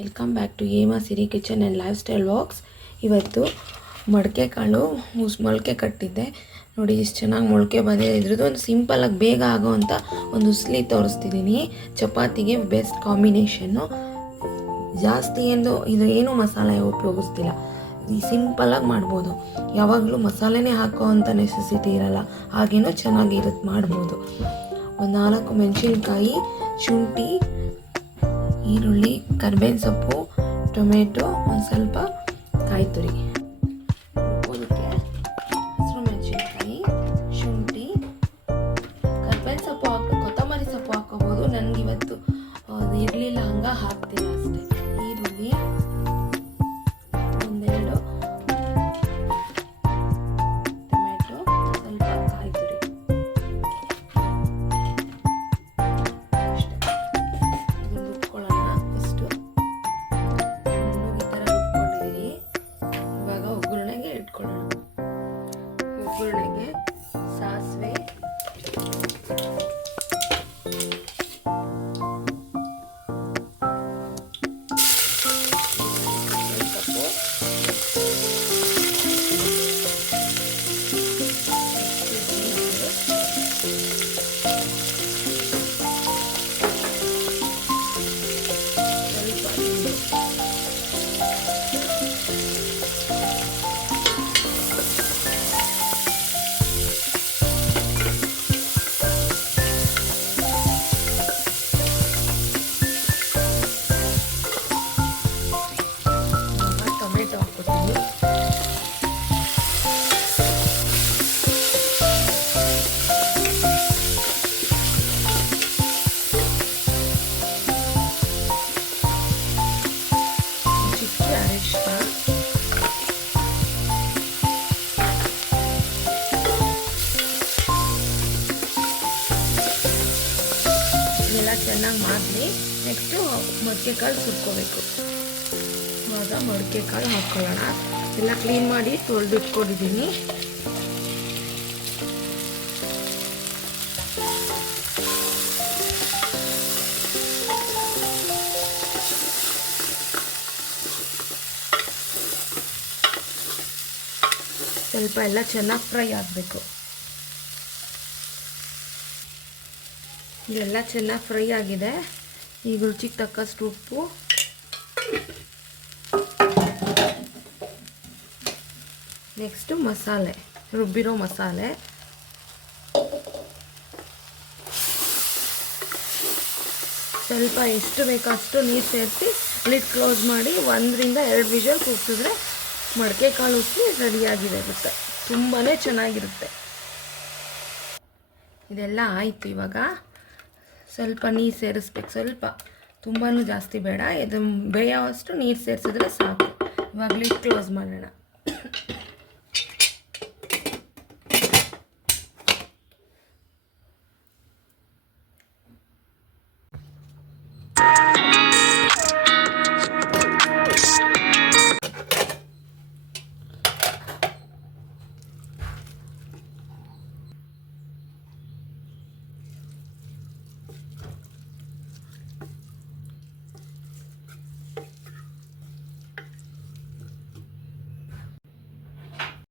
Welcome back to Hema Siri kitchen and lifestyle vlogs. ಇವತ್ತು ಮಡಕೆ ಕಾಳು ಮೊಳಕೆ ಕಟ್ಟಿದ್ದೆ ನೋಡಿ, ಇಷ್ಟು ಚೆನ್ನಾಗಿ ಮೊಳಕೆ ಬಂದಿದೆ. ಇದ್ರದ್ದು ಒಂದು ಸಿಂಪಲಾಗಿ ಬೇಗ ಆಗೋವಂಥ ಒಂದು ಉಸ್ಲಿ ತೋರಿಸ್ತಿದ್ದೀನಿ. ಚಪಾತಿಗೆ ಬೆಸ್ಟ್ ಕಾಂಬಿನೇಷನ್ನು. ಜಾಸ್ತಿ ಏನು ಮಸಾಲೆ ಉಪಯೋಗಿಸ್ತಿಲ್ಲ, ಈ ಸಿಂಪಲಾಗಿ ಮಾಡ್ಬೋದು. ಯಾವಾಗಲೂ ಮಸಾಲೆನೇ ಹಾಕೋ ಅಂಥ ನೆಸೆಸಿಟಿ ಇರಲ್ಲ, ಹಾಗೇನೋ ಚೆನ್ನಾಗಿರುತ್ತೆ ಮಾಡ್ಬೋದು. ಒಂದು 4 ಮೆಣಸಿನ್ಕಾಯಿ, ಶುಂಠಿ, ಈರುಳ್ಳಿ, ಕರಿಬೇವಿನ ಸೊಪ್ಪು, ಟೊಮೆಟೊ, ಒಂದು ಸ್ವಲ್ಪ ಕಾಯಿ ತುರಿ. ಅದಕ್ಕೆ ಹಸಿರು ಮೆಣಸಿನ್ಕಾಯಿ, ಶುಂಠಿ, ಕರಿಬೇವಿನ ಸೊಪ್ಪು ಕೊತ್ತಂಬರಿ ಸೊಪ್ಪು ಹಾಕೋಬೋದು. ನನಗಿವತ್ತು ಇರಲಿಲ್ಲ, ಹಂಗೆ ಹಾಕ್ತೀನಿ ಅಷ್ಟೇ. ಈರುಳ್ಳಿ, ಒಂದೆರಡು ಟೊಮೆಟೊ, ಸ್ವಲ್ಪ ಕಾಯಿ ತುರಿ. ಒಗ್ಗರಣೆಗೆ ಸಾಸಿವೆ, ಸೊಪ್ಪು, ಟೊಮೆಟೊ ಹಾಕ್ಕೊತೀನಿ. ಚಿಕ್ಕ ಅರಿಶಿನ, ಇದೆಲ್ಲ ಚೆನ್ನಾಗಿ ಮಾಡಲಿ. ನೆಕ್ಸ್ಟು ಮೊಳಕೆ ಕಾಳು ಸುರ್ಕೋಬೇಕು. ಇವಾಗ ಮೊಳಕೆ ಕಾಳು ಹಾಕ್ಕೊಳ್ಳೋಣ. ಎಲ್ಲ ಕ್ಲೀನ್ ಮಾಡಿ ತೊಳೆದಿಟ್ಕೊಂಡಿದ್ದೀನಿ. ಸ್ವಲ್ಪ ಎಲ್ಲ ಚೆನ್ನಾಗಿ ಫ್ರೈ ಆಗಬೇಕು. ಇದೆಲ್ಲ ಚೆನ್ನಾಗಿ ಫ್ರೈ ಆಗಿದೆ. ಈಗ ರುಚಿಗೆ ತಕ್ಕಷ್ಟು ಉಪ್ಪು, ನೆಕ್ಸ್ಟು ಮಸಾಲೆ, ರುಬ್ಬಿರೋ ಮಸಾಲೆ, ಸ್ವಲ್ಪ ಎಷ್ಟು ಬೇಕೋ ಅಷ್ಟು ನೀರು ಸೇರಿಸಿ ಲಿಡ್ ಕ್ಲೋಸ್ ಮಾಡಿ 1 ರಿಂದ 2 ವಿಷಲ್ ಕೂಗಿಸಿದ್ರೆ ಮಡಕೆ ಕಾಳು ಉಸ್ಲಿ ರೆಡಿಯಾಗಿರುತ್ತೆ. ತುಂಬಾ ಚೆನ್ನಾಗಿರುತ್ತೆ. ಇದೆಲ್ಲ ಆಯಿತು. ಇವಾಗ ಸ್ವಲ್ಪ ನೀರು ಸೇರಿಸ್ಬೇಕು. ಸ್ವಲ್ಪ, ತುಂಬಾ ಜಾಸ್ತಿ ಬೇಡ. ಇದು ಬೇಯೋವಷ್ಟು ನೀರು ಸೇರಿಸಿದ್ರೆ ಸಾಕು. ಇವಾಗ ಲಿಡ್ ಕ್ಲೋಸ್ ಮಾಡೋಣ.